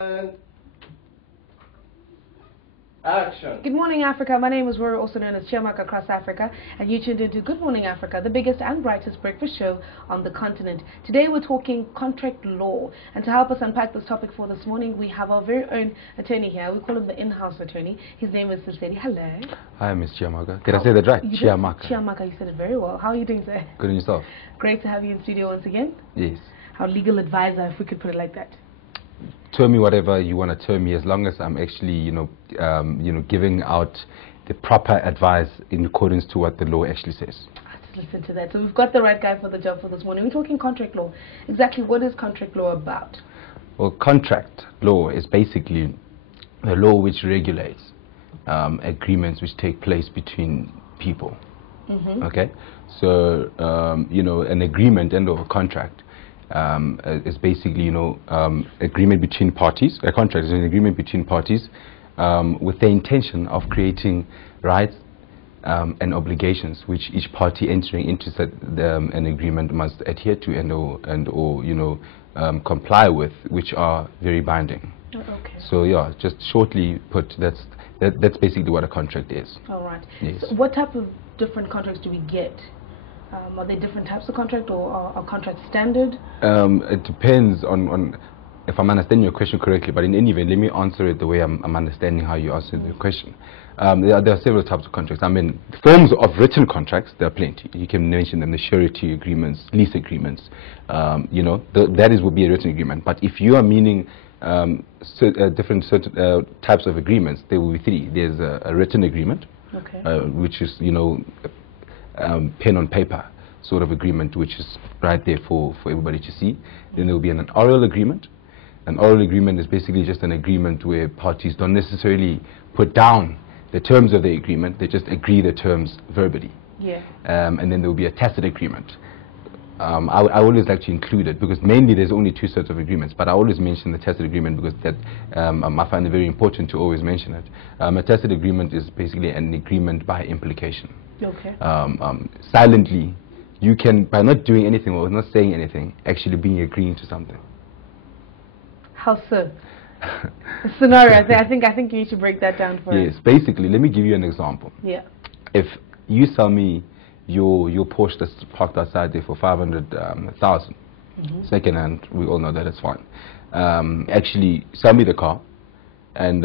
And action. Good morning, Africa. My name is Rory, also known as Chiamaka across Africa, and you tuned into Good Morning Africa, the biggest and brightest breakfast show on the continent. Today we're talking contract law, and to help us unpack this topic for this morning, we have our very own attorney here. We call him the in-house attorney. His name is Lesedi. Hello. Hi, Miss Chiamaka. Did I say that right? Chiamaka. Chiamaka, you said it very well. How are you doing, sir? Good, and yourself? Great to have you in studio once again. Yes. Our legal advisor, if we could put it like that. Term me whatever you want to term me, as long as I'm actually, giving out the proper advice in accordance to what the law actually says. Let's listen to that. So we've got the right guy for the job for this morning. We're talking contract law. Exactly what is contract law about? Well, contract law is basically the law which regulates agreements which take place between people. Mm-hmm. Okay? So, an agreement and/or a contract is basically, agreement between parties. A contract is an agreement between parties with the intention of creating rights and obligations which each party entering into an agreement must adhere to and/or comply with, which are very binding. Oh, okay. So yeah, just shortly put, that's basically what a contract is. All right. Yes. So what type of different contracts do we get? Are there different types of contract, or are contracts standard? It depends on if I'm understanding your question correctly, but in any event, let me answer it the way I'm understanding how you answered the question. There are several types of contracts. I mean, forms of written contracts, there are plenty. You can mention them, the surety agreements, lease agreements, that would be a written agreement. But if you are meaning different types of agreements, there will be three. There's a written agreement, okay, which is, pen on paper sort of agreement, which is right there for everybody to see. Then there will be an oral agreement. An oral agreement is basically just an agreement where parties don't necessarily put down the terms of the agreement, they just agree the terms verbally. Yeah. And then there will be a tacit agreement. I always like to include it because mainly there's only two sets of agreements, but I always mention the tacit agreement because that I find it very important to always mention it. A tacit agreement is basically an agreement by implication. Okay. Silently, you can, by not doing anything or not saying anything, actually being agreeing to something. How so? Scenario. I think you need to break that down for us. Yes. Basically, let me give you an example. Yeah. If you sell me your Porsche that's parked outside there for 500,000, second hand, we all know that it's fine. Actually, sell me the car, and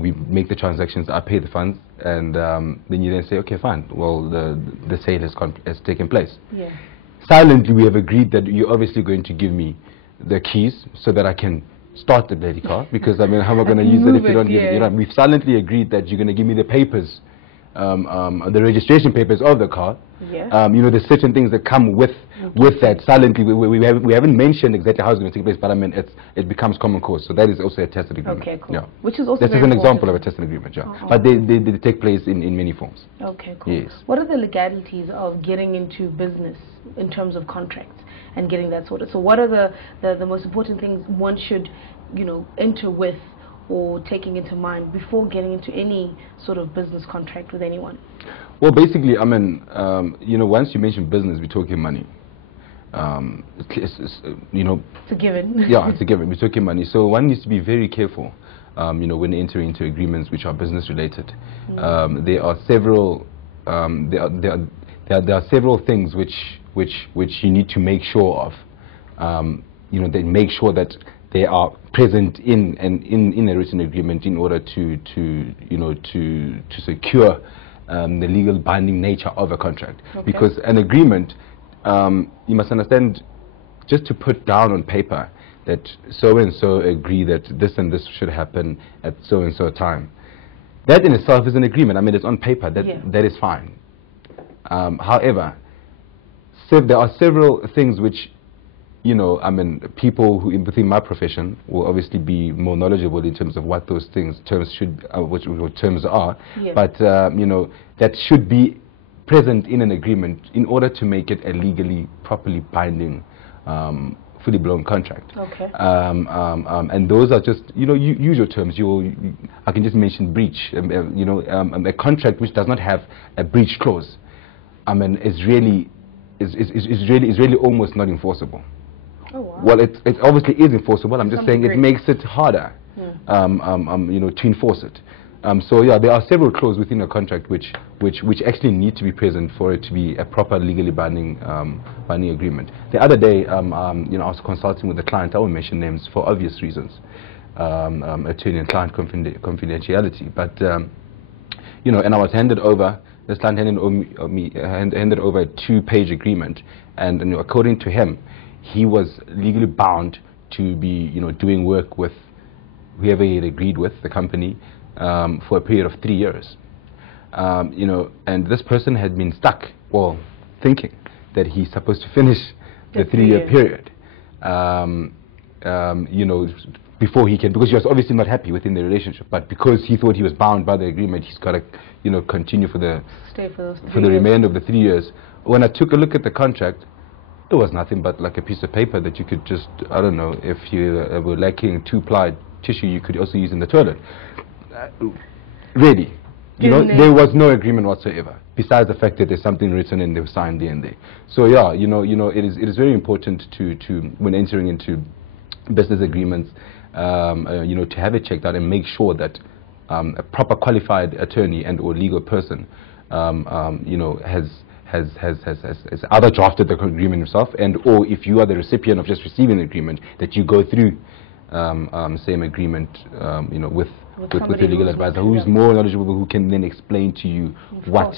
we make the transactions. I pay the funds, and then you then say, okay, fine. Well, the sale has taken place. Yeah. Silently, we have agreed that you're obviously going to give me the keys so that I can start the bloody car, because I mean, how am I going to use it if you don't give it? We've silently agreed that you're going to give me the papers, the registration papers of the car. Yeah. There's certain things that come with that. Silently, we haven't mentioned exactly how it's going to take place, but I mean, it becomes common course. So that is also a tacit agreement. Okay, cool. Yeah. Which is also this is very an example of important. a tacit agreement, yeah. But they take place in many forms. Okay, cool. Yes. What are the legalities of getting into business in terms of contracts and getting that sorted? So what are the most important things one should, enter with or taking into mind before getting into any sort of business contract with anyone? Well, basically, I mean, once you mention business, we're talking money. It's a given. Yeah, it's a given. We're talking money. So one needs to be very careful, when entering into agreements which are business related. There are several there are several things which you need to make sure of. They make sure that they are present in a written agreement in order to secure the legal binding nature of a contract. Okay. Because an agreement, you must understand, just to put down on paper that so and so agree that this and this should happen at so and so time, that in itself is an agreement. I mean, it's on paper. That is fine. However, there are several things which, people who within my profession will obviously be more knowledgeable in terms of what those terms should, what terms are. Yeah. But that should be present in an agreement in order to make it a legally, properly binding, fully blown contract. Okay. And those are just, usual terms. I can just mention breach. A contract which does not have a breach clause, is really almost not enforceable. Oh, wow. Well, it obviously is enforceable. I'm just saying it makes it harder. to enforce it. So yeah, there are several clauses within a contract which actually need to be present for it to be a proper legally binding agreement. The other day, I was consulting with a client. I won't mention names for obvious reasons, attorney and client confidentiality. But and I was handed over. This client handed over a 2-page agreement, and according to him, he was legally bound to be doing work with whoever he had agreed with, the company, for a period of 3 years. And this person had been stuck, thinking that he's supposed to finish the 3-year period, before he can, because he was obviously not happy within the relationship, but because he thought he was bound by the agreement, he's got to, continue for the remainder of the 3 years. When I took a look at the contract, it was nothing but like a piece of paper that you could just, I don't know, if you were lacking 2-ply tissue, you could also use in the toilet. Really, there was no agreement whatsoever, besides the fact that there's something written and they've signed there and there. So yeah, it is very important to when entering into business agreements, to have it checked out and make sure that a proper qualified attorney and or legal person, has either drafted the agreement himself, and or if you are the recipient of just receiving the agreement, that you go through same agreement, with your legal advisor who is more knowledgeable, who can then explain to you what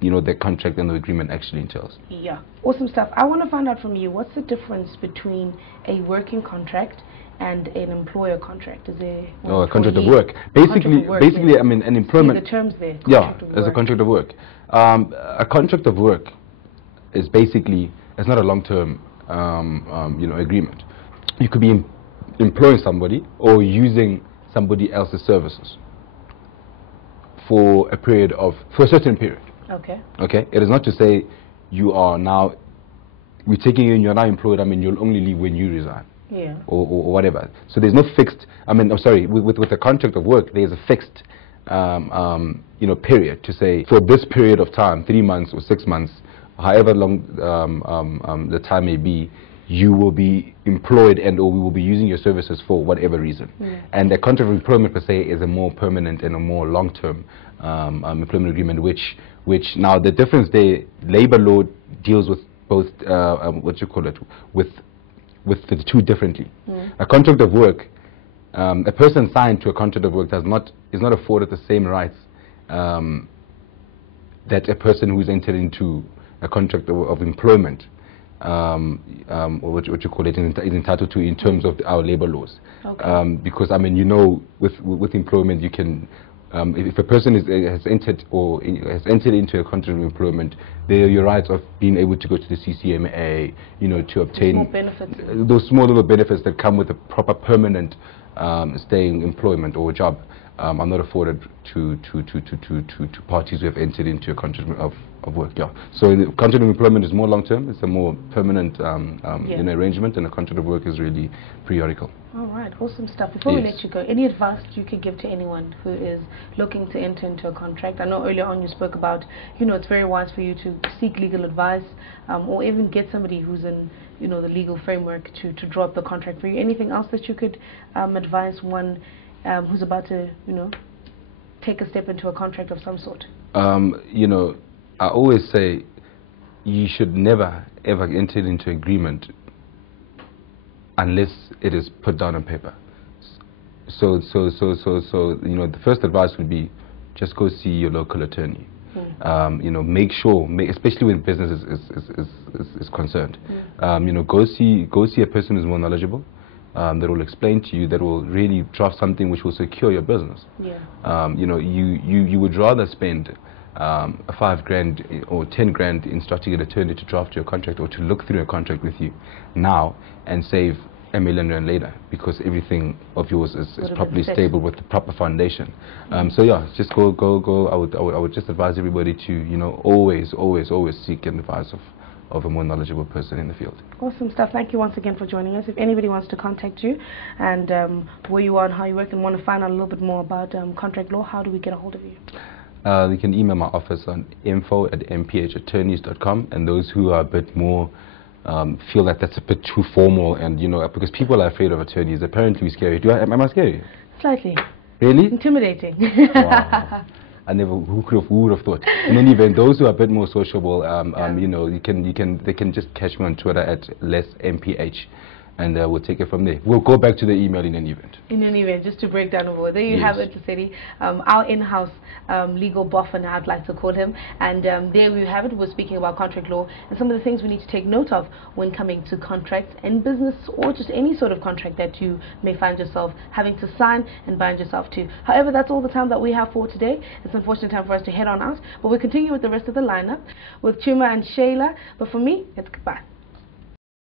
the contract and the agreement actually entails. Yeah, awesome stuff. I want to find out from you, what's the difference between a working contract and an employer contract? Is there a contract of work? Basically, I mean, an employment. The terms there. As a contract of work. A contract of work is basically, it's not a long-term, agreement. You could be employing somebody or using somebody else's services for a certain period. Okay. Okay. It is not to say we're taking you and you're now employed. I mean, you'll only leave when you resign. Yeah. Or whatever. So there's no fixed. With a contract of work, there's a fixed, period to say for this period of time, 3 months or 6 months, however long the time may be, you will be employed and or we will be using your services for whatever reason. And the contract of employment per se is a more permanent and a more long-term employment agreement, which now the difference there, labor law deals with both, with the two differently. A contract of work, a person signed to a contract of work is not afforded the same rights that a person who's entered into a contract of employment, is entitled to in terms of our labor laws. Okay. Because with employment you can, if a person has entered into a contract of employment, your rights of being able to go to the CCMA, to obtain those small little benefits that come with a proper permanent staying employment or job, are not afforded to parties who have entered into a contract of work. Yeah. So the contract of employment is more long term. It's a more permanent arrangement, and a contract of work is really periodical. All right, awesome stuff. Before we let you go, any advice you could give to anyone who is looking to enter into a contract? I know earlier on you spoke about, it's very wise for you to seek legal advice, or even get somebody who's in, the legal framework to draw up the contract for you. Anything else that you could advise one who's about to, take a step into a contract of some sort? I always say you should never ever enter into agreement unless it is put down on paper. So the first advice would be just go see your local attorney. Make sure, especially when business is concerned, go see a person who's more knowledgeable, that will explain to you, that will really draft something which will secure your business. You would rather spend $5,000 or $10,000 instructing an attorney to draft your contract or to look through a contract with you now and save R1 million later, because everything of yours is properly stable with the proper foundation. So yeah, just go. I would just advise everybody to always seek advice of a more knowledgeable person in the field. Awesome stuff. Thank you once again for joining us. If anybody wants to contact you and where you are and how you work and want to find out a little bit more about contract law, how do we get a hold of you? You can email my office on info@mphattorneys.com, and those who are a bit more feel that that's a bit too formal, and because people are afraid of attorneys. Apparently we're scary. Am I scary? Slightly. Really? Intimidating. Wow. I never, who would have thought? In any event, those who are a bit more sociable, you know, they can just catch me on Twitter at LessMPH, and we'll take it from there. We'll go back to the email in any event. In any event, just to break down over, there you have it, Lesedi, our in-house legal buffer, I'd like to call him, and there we have it. We're speaking about contract law and some of the things we need to take note of when coming to contracts in business or just any sort of contract that you may find yourself having to sign and bind yourself to. However, that's all the time that we have for today. It's unfortunate time for us to head on out, but we'll continue with the rest of the lineup with Chuma and Shayla. But for me, it's goodbye.